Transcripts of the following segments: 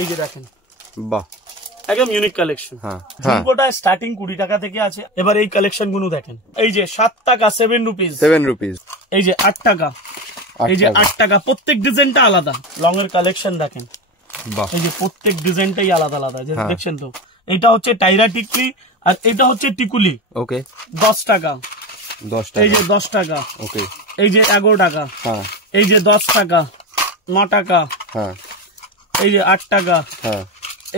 এই যে দেখেন, বাহ, একদম ইউনিক কালেকশন। ঝুমকোটা স্টার্টিং 20 টাকা থেকে আছে। এবার এই কালেকশন গুলো দেখেন, এই যে 7 টাকা 7 রুপিস, এই যে 8 টাকা, এই যে 8 টাকা, প্রত্যেক ডিজাইনটা আলাদা। লং এর কালেকশন দেখেন, এই যে প্রত্যেক ডিজাইনটাই আলাদা আলাদা, দেখছেন তো। এটা হচ্ছে টাইরা টিকলি, আর এটা হচ্ছে টিকুলি। ওকে, 10 টাকা, এই যে 10 টাকা, ওকে, এই যে 11 টাকা, এই যে 10 টাকা, 9 টাকা, এই যে 8 টাকা,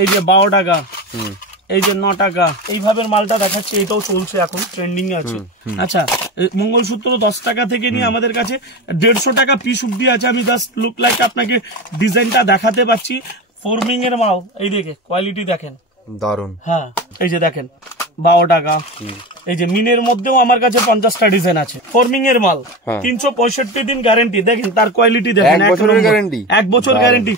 এই যে 12 টাকা, এই যে 9 টাকা। এইভাবে মালটা দেখাচ্ছে, এটাও চলছে এখন, ট্রেন্ডিং এ আছে। আচ্ছা, মঙ্গলসূত্র 10 টাকা থেকে নিয়ে আমাদের কাছে 150 টাকা পিস অব্দি আছে। আমি জাস্ট লুক লাইক আপনাকে ডিজাইনটা দেখাতে পাচ্ছি। ফর্মিং এর মাল, এই দেখে কোয়ালিটি দেখেন, দারুন। হ্যাঁ, এই যে দেখেন 12 টাকা। এই যে মিনের মধ্যেও আমার কাছে 50টা ডিজাইন আছে। ফর্মিং এর মাল, 365 দিন গ্যারান্টি। দেখেন তার কোয়ালিটি দেখেন, 1 বছর গ্যারান্টি।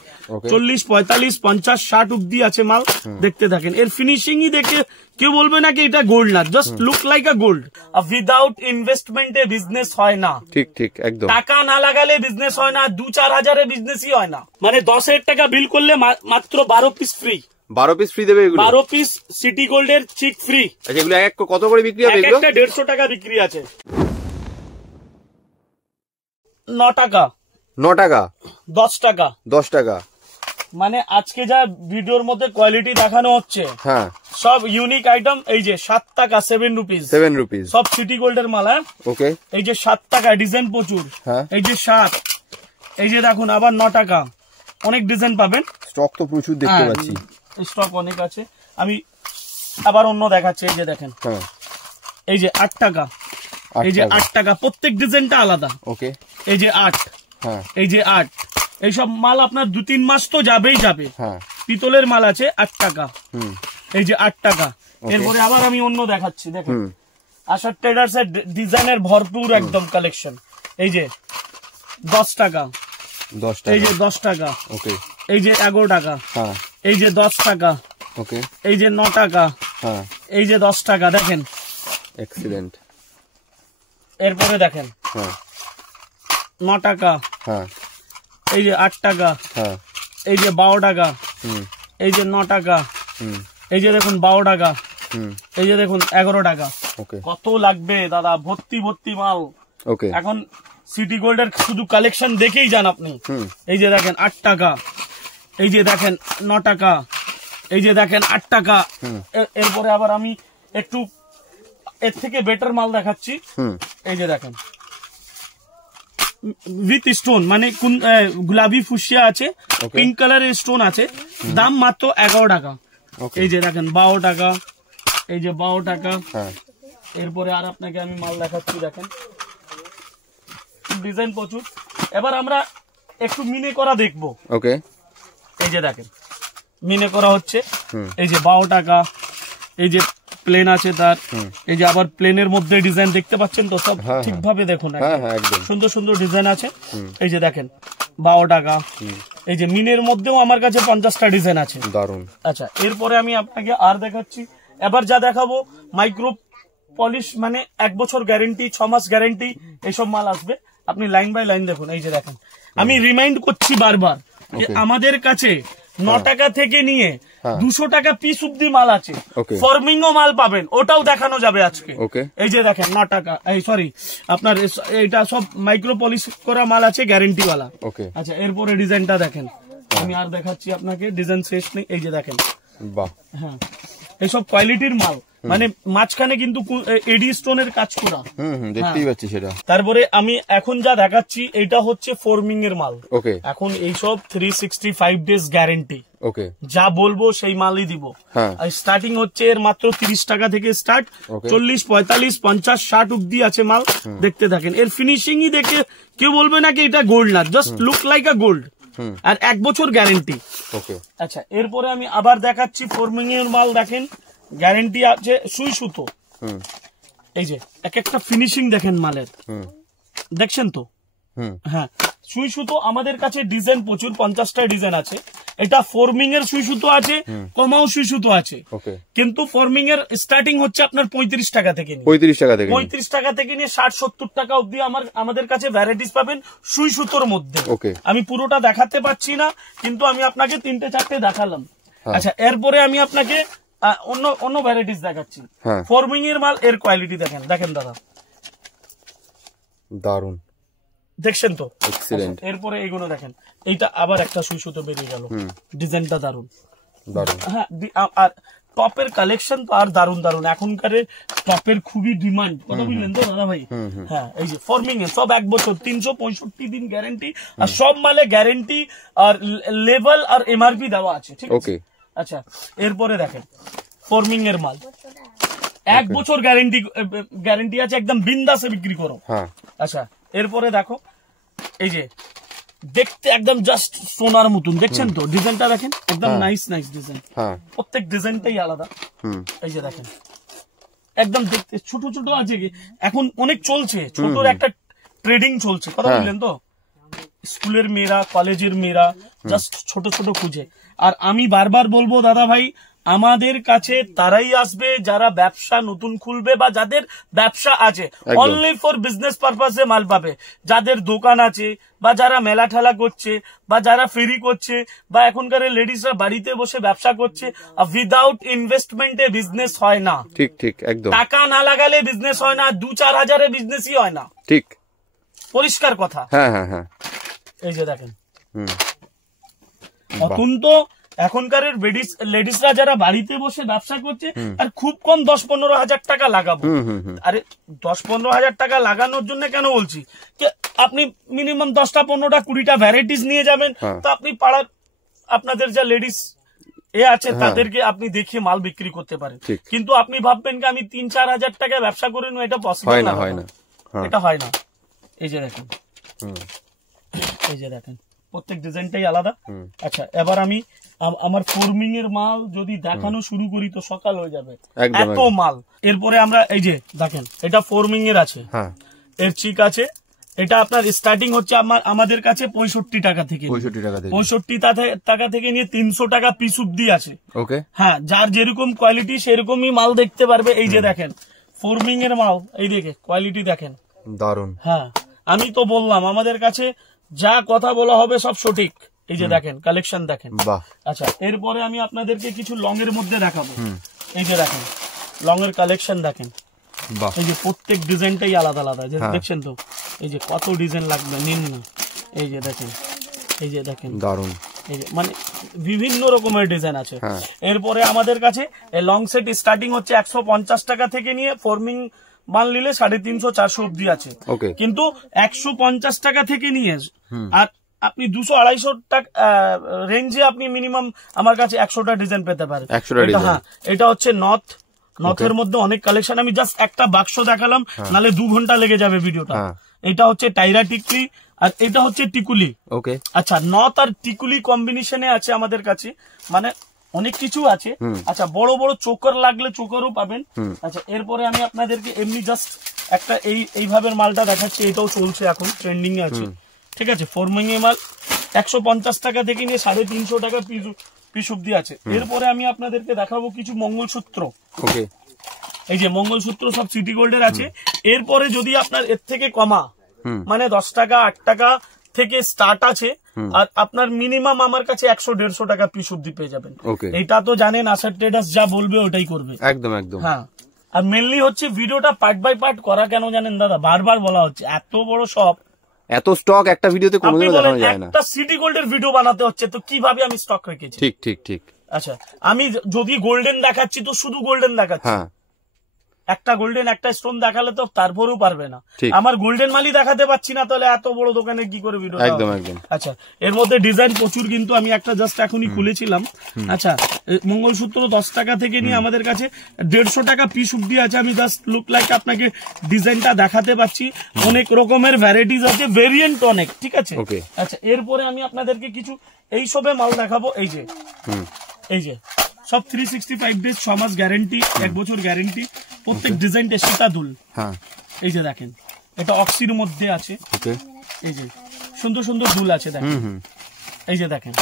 40, 45, 50, 60 অব্দি আছে মাল। দেখতে থাকেন, এর ফিনিশিংই দেখে কেউ বলবে না কি এটা গোল্ড না, just look like a gold. Without ইনভেস্টমেন্টে বিজনেস হয় না। ঠিক ঠিক, একদম। টাকা না লাগালে বিজনেস হয় না, 2-4 হাজারে বিজনেসই হয় না। মানে 10,000 টাকা বিল করলে মাত্র 12 পিস ফ্রি। 12 পিস ফ্রি দেবে এগুলো? 12 পিস সিটি গোল্ডের চিক ফ্রি। আচ্ছা, এগুলো এক কত করে বিক্রি হবে? এগুলো একটা 150 টাকা বিক্রি আছে। 9 টাকা, 9 টাকা, 10 টাকা, 10 টাকা। মানে আজকে যা ভিডিওর মধ্যে কোয়ালিটি দেখানো হচ্ছে, হ্যাঁ, সব ইউনিক আইটেম। এই যে 7 টাকা 7 রুপিস, সব সিটি গোল্ডের মাল। হ্যাঁ, ওকে। এই যে 7 টাকা, ডিজাইন প্রচুর। এই যে 7, এই যে দেখুন আবার 9 টাকা, অনেক ডিজাইন পাবেন। স্টক তো প্রচুর দেখতে পাচ্ছি, স্টক অনেক আছে। আমি আবার অন্য দেখাচ্ছি, এই যে দেখেন, এই যে 8 টাকা, এই যে 8 টাকা, প্রত্যেক ডিজাইনটা আলাদা। ওকে, এই যে 8, এই যে 8, এইসব মাল আপনার 2-3 মাস তো যাবেই যাবে। পিতলের মাল আছে 8 টাকা, এই যে 8 টাকা। এরপরে আবার আমি অন্য দেখাচ্ছি, দেখেন আশা ট্রেডার্স এর ডিজাইনের ভরপুর একদম কালেকশন। এই যে 10 টাকা, এই যে 10 টাকা, ওকে, এই যে 11 টাকা, এই যে 10 টাকা, ওকে, এই যে 9 টাকা, এই যে 10 টাকা। দেখেন, এক্সিলেন্ট। এরপরে দেখেন 9 টাকা, এই যে 8 টাকা, এই যে 12 টাকা, এই যে 9 টাকা, এই যে দেখুন 12 টাকা, এই যে দেখুন 11 টাকা। কত লাগবে দাদা, ভর্তি ভর্তি মাল। এখন সিটি গোল্ডের শুধু কালেকশন দেখেই যান আপনি। এই যে দেখেন 8 টাকা, এই যে দেখেন 9 টাকা, এই যে দেখেন 8 টাকা। এরপরে আবার আমি একটু এর থেকে বেটার মাল দেখাচ্ছি। এই যে দেখেন উইথ স্টোন, মানে গুলাবি ফুসিয়া আছে, পিঙ্ক কালারের স্টোন আছে, দাম মাত্র 11 টাকা। এই যে দেখেন 12 টাকা, এই যে 12 টাকা। এরপরে আর আপনাকে আমি মাল দেখাচ্ছি, দেখেন ডিজাইন প্রচুর। এবার আমরা একটু মিনে করা দেখবো। ওকে, এই যে দেখেন মিনে করা হচ্ছে, এই যে 12 টাকা, এই যে প্লেন আছে তার, এই যে আবার প্লেনের মধ্যে ডিজাইন দেখতে পাচ্ছেন তো, সব ঠিকভাবে দেখুন, সুন্দর সুন্দর ডিজাইন আছে। এই যে দেখেন 12 টাকা, এই যে মিনের মধ্যেও আমার কাছে 50টা ডিজাইন আছে। দারুন। আচ্ছা, এরপরে আমি আপনাকে আর দেখাচ্ছি। এবার যা দেখাবো মাইক্রো পলিশ, মানে 1 বছর গ্যারেন্টি, 6 মাস গ্যারেন্টি, এইসব মাল আসবে। আপনি লাইন বাই লাইন দেখুন। এই যে দেখেন, আমি রিমাইন্ড করছি বারবার, আমাদের কাছে 9 টাকা থেকে নিয়ে 200 টাকা পিস অব্দি মাল আছে। ফর্মিং ও মাল পাবেন, ওটাও দেখানো যাবে আজকে। এই যে দেখেন 9 টাকা, এই সরি আপনার এটা সব মাইক্রো পলিশ করা মাল আছে, গ্যারেন্টি ওয়ালা। আচ্ছা, এরপরে ডিজাইনটা দেখেন, আমি আর দেখাচ্ছি আপনাকে, ডিজাইন শেষ নেই। এই যে দেখেন, বাহ, হ্যাঁ, এইসব কোয়ালিটির মাল, মানে মাঝখানে কিন্তু এডি স্টোনের কাজ করা, দেখতেই পাচ্ছি সেটা। তারপরে আমি এখন যা দেখাচ্ছি এটা হচ্ছে ফর্মিং এর মাল। এখন এইসব 365 ডেজ গ্যারেন্টি, যা বলবো সেই মালই দিব। স্টার্টিং হচ্ছে এর মাত্র 30 টাকা থেকে স্টার্ট, 40, 45, 50, 60 অব্দি আছে মাল। দেখতে থাকেন, এর ফিনিশিংই দেখে কেউ বলবে না কি এটা গোল্ড না, just look like a gold, আর 1 বছর গ্যারেন্টি। আচ্ছা, এরপরে আমি আবার দেখাচ্ছি ফর্মিং এর মাল। দেখেন গ্যারেন্টি আছে, সুই সুতো। এই যে এক একটা ফিনিশিং দেখেন মালের, দেখছেন তো? হ্যাঁ, সুই সুতো। আমাদের কাছে ডিজাইন প্রচুর, 50টা ডিজাইন আছে। এটা ফর্মিং এর সুই সুতো আছে, কমাও সুই সুতো আছে, কিন্তু ফর্মিং এর স্টার্টিং হচ্ছে আপনার 35 টাকা থেকে নিয়ে 35 টাকা থেকে নিয়ে 60-70 টাকা অব্দি আমাদের কাছে ভ্যারাইটিস পাবেন সুই সুতোর মধ্যে। আমি পুরোটা দেখাতে পাচ্ছি না, কিন্তু আমি আপনাকে 3-4টে দেখালাম। আচ্ছা, এরপরে আমি আপনাকে অন্য ভ্যারাইটিস দেখাচ্ছি। ফর্মিং এর মাল, এর কোয়ালিটি দেখেন দাদা, দারুন, দেখছেন তো? এক্সিলেন্ট। এরপরে এইগুলো দেখেন, এইটা আবার একটা সুই সুতো বেরিয়ে গেল, ডিজাইনটা দারুন। হ্যাঁ, আর টপের কালেকশন তো আর দারুন। এখনকার টপের খুবই ডিমান্ড, কথা বুঝলেন তো দাদা ভাই? হ্যাঁ, এই যে ফর্মিং এ সব 1 বছর 365 দিন গ্যারেন্টি, আর সব মালে গ্যারেন্টি আর লেভেল আর এমআরপি দেওয়া আছে, ঠিক আছে? আচ্ছা, এরপরে দেখেন ফর্মিং এর মাল 1 বছর গ্যারেন্টি আছে, একদম বিন্দাসে বিক্রি করো। আচ্ছা, এরপরে দেখো, এই যে দেখতে একদম জাস্ট সোনার মতন, দেখছেন তো? ডিজাইনটা দেখেন, একদম নাইস ডিজাইন, প্রত্যেক ডিজাইনটাই আলাদা। এই যে দেখেন, একদম দেখতে ছোট ছোট আছে, কি এখন অনেক চলছে, ছোটর একটা ট্রেডিং চলছে, কথা বললেন তো? স্কুলের মেয়েরা, কলেজের মেয়েরা জাস্ট ছোট ছোট খুঁজে। আর আমি বারবার বলবো দাদা ভাই, আমাদের কাছে তারাই আসবে যারা ব্যবসা নতুন খুলবে বা যাদের ব্যবসা আছে, অনলি ফর বিজনেস পারপাসে মাল পাবে। যাদের দোকান আছে বা যারা মেলা ঠেলা করছে বা যারা ফেরি করছে বা এখনকার লেডিসরা বাড়িতে বসে ব্যবসা করছে, উইদাউট ইনভেস্টমেন্টে বিজনেস হয় না। ঠিক, একদম। টাকা না লাগালে বিজনেস হয় না, 2-4 হাজারে বিজনেসই হয় না, ঠিক, পরিষ্কার কথা। হ্যাঁ, এই যে দেখেন, অত্যন্ত এখনকার লেডিসরা যারা বাড়িতে বসে ব্যবসা করছে, আর খুব কম 10-15 হাজার টাকা লাগাবো। আরে 10-15 হাজার টাকা লাগানোর জন্য কেন বলছি, আপনি মিনিমাম 10টা 15টা 20টা ভ্যারাইটিস নিয়ে যাবেন, তো আপনি পাড়ার আপনাদের যা লেডিস আছে তাদেরকে আপনি দেখিয়ে মাল বিক্রি করতে পারেন। কিন্তু আপনি ভাববেন কি আমি 3-4 হাজার টাকায় ব্যবসা করে নেব, এটা পসিবল না, এটা হয় না। এই যে দেখেন, প্রত্যেক ডিজাইনটাই আলাদা। আচ্ছা, এবার আমি আমার ফর্মিং এর মাল যদি দেখানো শুরু করি তো সকাল হয়ে যাবে, এত মাল। এরপরে আমরা এই যে দেখেন, এটা ফর্মিং এর আছে, এর চিক আছে, এটা আপনার স্টার্টিং হচ্ছে আমাদের কাছে 65 টাকা থেকে, 65 টাকা থেকে নিয়ে 300 টাকা পিস অব্দি আছে। হ্যাঁ, যার যেরকম কোয়ালিটি সেরকমই মাল দেখতে পারবে। এই যে দেখেন ফর্মিং এর মাল, এই দেখে কোয়ালিটি দেখেন, দারুন। হ্যাঁ, আমি তো বললাম আমাদের কাছে যা কথা বলা হবে সব সঠিক। এই যে দেখেন কালেকশন দেখেন। আচ্ছা, এরপরে আমি আপনাদেরকে কিছু লং এর মধ্যে দেখাবো। এই যে দেখেন লং এর কালেকশন দেখেন, এই যে প্রত্যেক ডিজাইনটাই আলাদা আলাদা, দেখছেন তো? এই যে কত ডিজাইন লাগবে নিন না। এই যে দেখেন দারুন, এই যে মানে বিভিন্ন রকমের ডিজাইন আছে। এরপরে আমাদের কাছে লং সেট স্টার্টিং হচ্ছে 150 টাকা থেকে নিয়ে ফর্মিং মাল নিলে 350-400 অব্দি আছে, কিন্তু 150 টাকা থেকে নিয়ে আর আপনি 200-250 টাকা রেঞ্জে আপনি মিনিমাম আমার কাছে 100টা ডিজাইন পেতে পারেন। হ্যাঁ, এটা হচ্ছে নথের মধ্যে অনেক কালেকশন, আমি জাস্ট একটা বাক্স দেখালাম, নালে 2 ঘন্টা লেগে যাবে ভিডিওটা। এটা হচ্ছে টাইরা টিকলি, আর এটা হচ্ছে টিকুলি। আচ্ছা, নথ আর টিকুলি কম্বিনেশনে আছে আমাদের কাছে, মানে অনেক কিছু আছে। আচ্ছা, বড় বড় চোকার লাগলে চোকারও পাবেন। আচ্ছা, এরপরে আমি আপনাদেরকে এমনি জাস্ট একটা এইভাবে মালটা দেখাচ্ছি, এটাও চলছে এখন, ট্রেন্ডিং এ আছে, ঠিক আছে? ফর্মিং এ মাল 150 টাকা থেকে নিয়ে 350 টাকা পিস অব্দি আছে। এরপরে আমি আপনাদেরকে দেখাবো কিছু মঙ্গলসূত্র। এই যে মঙ্গলসূত্র সব সিটি গোল্ডের আছে। এরপরে যদি আপনার এর থেকে কমা, মানে 10 টাকা 8 টাকা থেকে স্টার্ট আছে, আর আপনার মিনিমাম আমার কাছে 100-150 টাকা পিস অব্দি পেয়ে যাবেন। এটা তো জানেন আশার ট্রেডার্স যা বলবে ওটাই করবে, একদম। হ্যাঁ, আর মেনলি হচ্ছে ভিডিওটা পার্ট বাই পার্ট করা, কেন জানেন দাদা? বারবার বলা হচ্ছে এত বড় শপ, এত স্টক একটা ভিডিওতে কোনোদিনও দেখানো যায় না। একটা সিটি গোল্ডের ভিডিও বানাতে হচ্ছে, তো কিভাবে আমি স্টক রেখেছি? ঠিক। আচ্ছা, আমি যদি গোল্ডেন দেখাচ্ছি তো শুধু গোল্ডেন দেখাচ্ছি, একটা গোল্ডেন একটা স্টোন দেখালে তো তারপরেও পারবে না। আমার গোল্ডেন মালই দেখাতে পাচ্ছি না, তাহলে এত বড় দোকানে কি করে ভিডিও? একদম। আচ্ছা, এর মধ্যে ডিজাইন প্রচুর, কিন্তু আমি একটা জাস্ট এখনই খুলেছিলাম। আচ্ছা, মঙ্গলসূত্র 10 টাকা থেকে নিয়ে আমাদের কাছে 150 টাকা পিস অব্দি আছে। আমি জাস্ট লুক লাইক আপনাকে ডিজাইনটা দেখাতে পাচ্ছি, অনেক রকমের ভ্যারাইটিস আছে, ভেরিয়েন্ট অনেক, ঠিক আছে? আচ্ছা, এরপরে আমি আপনাদেরকে কিছু এইসবে মাল দেখাবো। এই যে সব 365 ডেজ, 6 মাস গ্যারেন্টি, 1 বছর গ্যারেন্টি, প্রত্যেক ডিজাইনটা সীতা দুল। এই যে দেখেন, এটা অক্সির মধ্যে আছে, এই যে সুন্দর সুন্দর দুল আছে দেখেন। এই যে দেখেন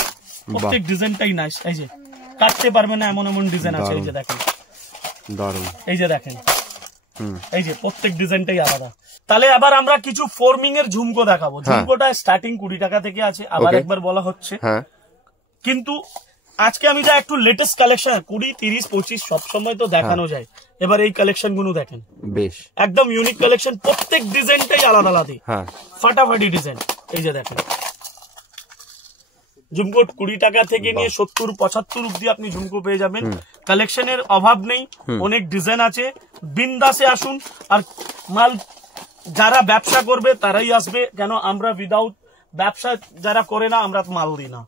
প্রত্যেক ডিজাইনটাই নাইস। এই যে কাটতে পারবে না এমন এমন ডিজাইন আছে, এই যে দেখেন দারুন, এই যে দেখেন, এই যে প্রত্যেক ডিজাইনটাই আলাদা। তাহলে এবার আমরা কিছু ফর্মিং এর ঝুমকো দেখাবো। ঝুমকোটা স্টার্টিং 20 টাকা থেকে আছে, আবার একবার বলা হচ্ছে। কিন্তু আজকে আমি যা একটু লেটেস্ট কালেকশন 20, 30, 25 সবসময় তো দেখানো যায়। এবার এই কালেকশন গুলো দেখেন, বেশ একদম ইউনিক কালেকশন, প্রত্যেক ডিজাইনটাই আলাদা আলাদা, ফাটাফাটি ডিজাইন। এই যে দেখেন ঝুমকো 20 টাকা থেকে নিয়ে 70, 75 অব্দি আপনি ঝুমকো পেয়ে যাবেন। কালেকশনের অভাব নেই, অনেক ডিজাইন আছে। বিন্দাসে আসুন। আর মাল যারা ব্যবসা করবে তারাই আসবে, কেন আমরা উইদাউট ব্যবসা যারা করে না আমরা মাল দিই না,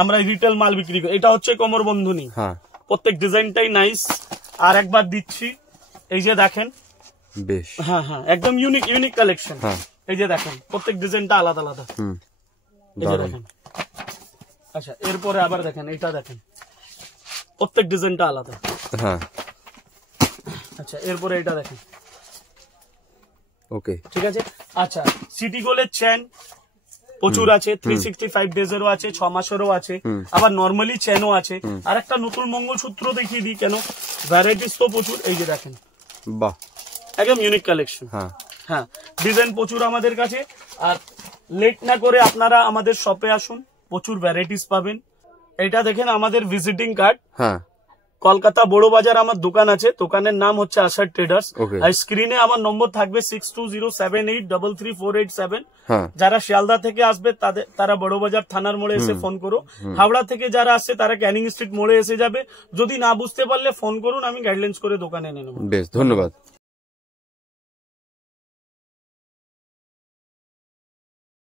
আমরা রিটেল মাল বিক্রি করি। এটা হচ্ছে কোমর বন্ধনী, প্রত্যেক ডিজাইনটাই নাইস। আর একবার দিচ্ছি, এই যে দেখেন, বেশ একদম ইউনিক ইউনিক কালেকশন। এই যে দেখেন প্রত্যেক ডিজাইনটা আলাদা আলাদা, এই যে দেখেন। আচ্ছা এরপরে আবার দেখেন, এটা দেখেন প্রত্যেক ডিজাইনটা আলাদা। আচ্ছা এরপরে এটা দেখেন, ওকে ঠিক আছে। আচ্ছা সিটি গোল্ডের চেন প্রচুর আছে, 365 ডেজেরও আছে, 6 মাসেরও আছে, আবার নর্মালি চেনও আছে। আর একটা নতুন মঙ্গলসূত্র দেখিয়ে দিই, কেন ভ্যারাইটিস তো প্রচুর। এই যে দেখেন, বাহ একদম ইউনিক কালেকশন। হ্যাঁ ডিজাইন প্রচুর আমাদের কাছে। আর লেট না করে আপনারা আমাদের শপে আসুন, প্রচুর ভ্যারাইটিস পাবেন। এটা দেখেন আমাদের ভিজিটিং কার্ড। কলকাতা বড় বাজার আমার দোকান আছে, দোকানের নাম হচ্ছে আশার ট্রেডার্স। আর স্ক্রিনে আমার নম্বর থাকবে 6207833487। যারা শিয়ালদা থেকে আসবে তারা বড় বাজার থানার মোড়ে এসে ফোন করো। হাওড়া থেকে যারা আসছে তারা ক্যানিং স্ট্রিট মোড়ে এসে যাবে। যদি না বুঝতে পারলে ফোন করুন, আমি গাইডলাইন্স করে দোকানে এনে নেবো। বেশ, ধন্যবাদ।